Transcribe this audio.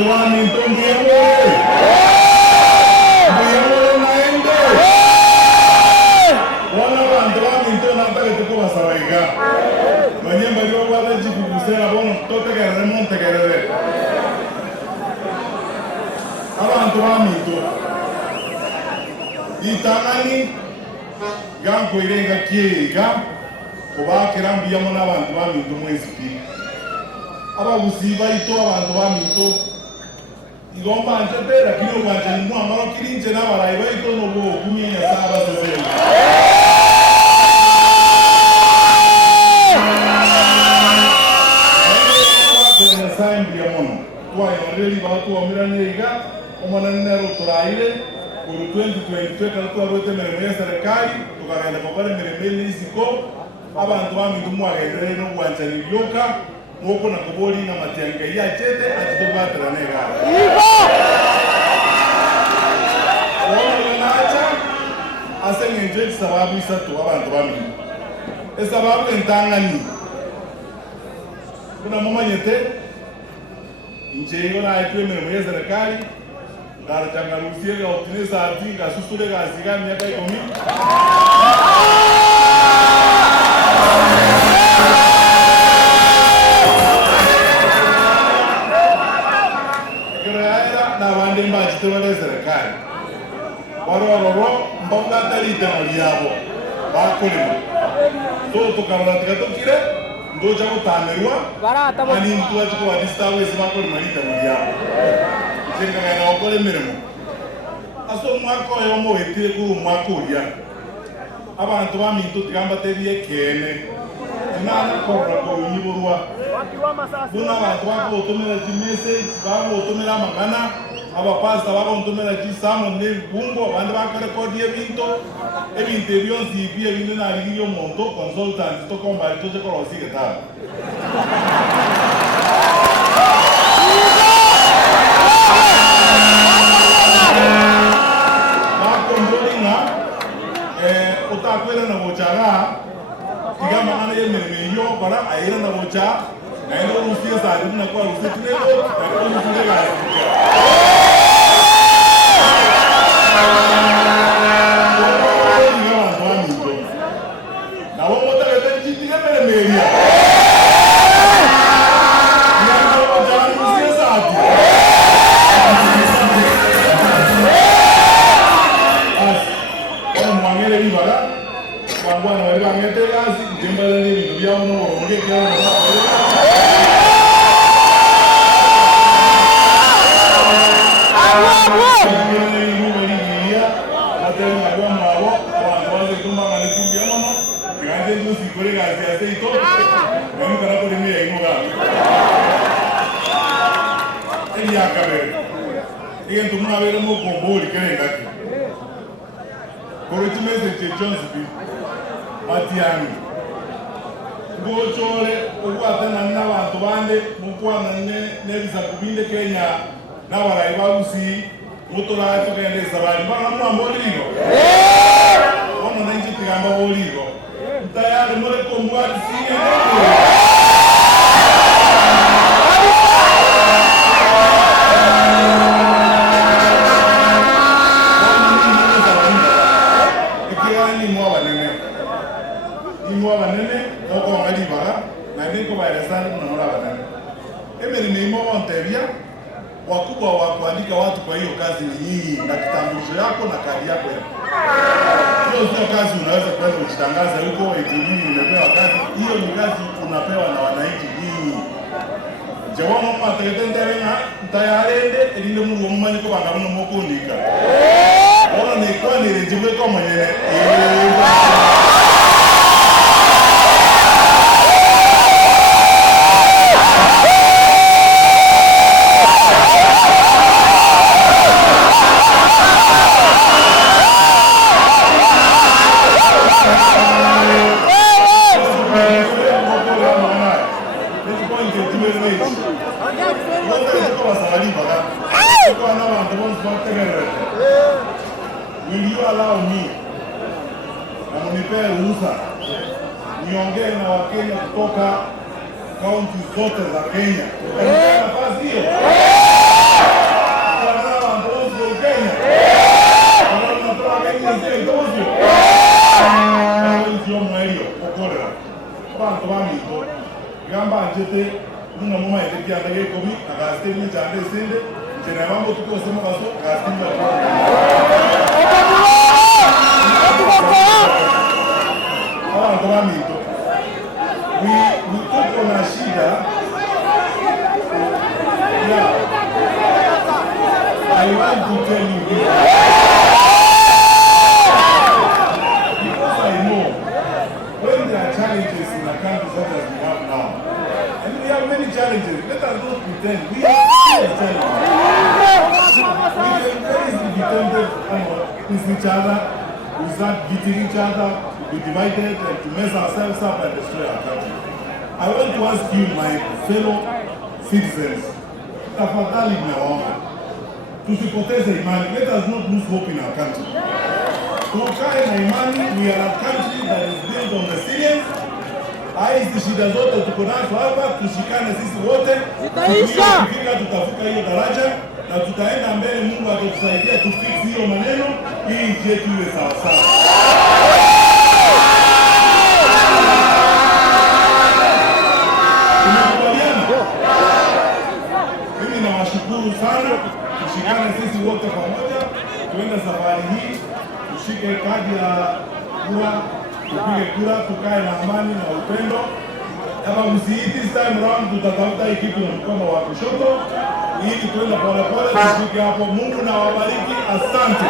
Abantu wa Minto ndiyewe. Ndiyewe naende. Wana abantu wa Minto nataka tuko basabaiga. Banyemba yo wala jikukusera bono tote kerere monte kerere. Abantu wa Minto. Itangani ganko irenga kiega kubakira mbiyamo n'abantu ba Minto mwezi aba Gusii baito abantu ba Minto igomba ntetera kiro banje mu amaro kirinje n'abarayi baito no bo kumenya saba sese Bene sai mbiyamo kwa yari batu omiranyiga omananero turaire kuri 2022 kalikuwa bote meremeye serikali tukaenda kwa meremeye isiko abantu ba Minto mwagendere no bwanjani byoka Moko na kuboli na Matiang'I achete atitobatra nega. Wana naacha asengenje sababu isatu abantu ba Minto. Sababu entangani. Kuna mama nyete injego na aitwe meremeye serikali ndara changarusie ga utineza atinga susule ga asiga miaka 10. Mbaji tewale serikali waroro mbonga talite maliabo bakolima to tukabara tikatokire ndoja utanerwa ani mtu achiko wadistawe zimakolima lite maliabo jenga na okole mirimo aso mwako yo mo etire ku mwako ya abantu ba Minto tigamba teriye kene nana kobra ko yiburwa buna abantu bako otomera message bako otomera magana aba pasta baba ntumela kisamo ne bumbo abandi bakarekodi ebintu byonsi ibye bintu nali yo monto consultant to komba to je ko sigeta ba kondolinga utakwela na bochara igamba ana yemere yo para ayira na bocha na ino rusia sa dina kwa rusia tunego na ko rusia ga na wao wote wajitikia mbele meria na jana rusia saati mwangele libara bwana wale bangete gazi jembele ni bibia uno onge kwa Iyan tumuna vero mo komboli kene ngaki. Koro tumeze Joseph Matiang'I. Ngochole okwatana n'abantu bande mukwana nebiza kubinde Kenya n'abarayi ba Gusii mutora tokende sabali bana mwamboliro. Ono nanji tigamba boliro. Ntayari more kombwa Gusii. Wakubwa wa kuandika watu kwa hiyo kazi ni hii na kitambulisho yako na kadi yako. Hiyo sio kazi unaweza kwenda kujitangaza huko eti mimi nimepewa kazi. Hiyo ni kazi unapewa na wananchi hii. Jamaa mama atakenda na tayarende elinde mu mumani ko banga mu kundika. Ona ni kwa ni rejimwe ko mwenye. Will you allow me na mnipee ruhusa niongee na Wakenya kutoka kaunti zote za Kenya? Nafasi hiyo. tete muna mama yake ndege komi akaste ni chande sende tena mambo tuko sema kaso akaste we took on a shida. Yeah. I want to tell you this. Because I know when there are challenges in a country such as we have now, and we have many challenges, let us not pretend we have many challenges. We can very easily be tempted with each other, we start beating each other, we divided and to mess ourselves up and destroy our country. I want to ask you, my fellow citizens, tafadhali mnaomba tusipoteze imani. Let us not lose hope in our country. Tukae na imani. We are a country that is built on resilience. Hizi shida zote tuko nazo hapa, tushikane sisi wote. Tukifika tutafuka hiyo daraja na tutaenda mbele. Mungu atatusaidia tufix hiyo maneno ili nchi yetu iwe sawa sawa. Mimi nawashukuru sana. Tushikane sisi wote pamoja, tuende safari hii, tushike kadi ya kura, tupige kura, tukae na amani na upendo. Kama Gusii this time round tutatafuta hii kitu na mkono wa kushoto ili tuende pole pole tufike hapo. Mungu na wabariki. Asante.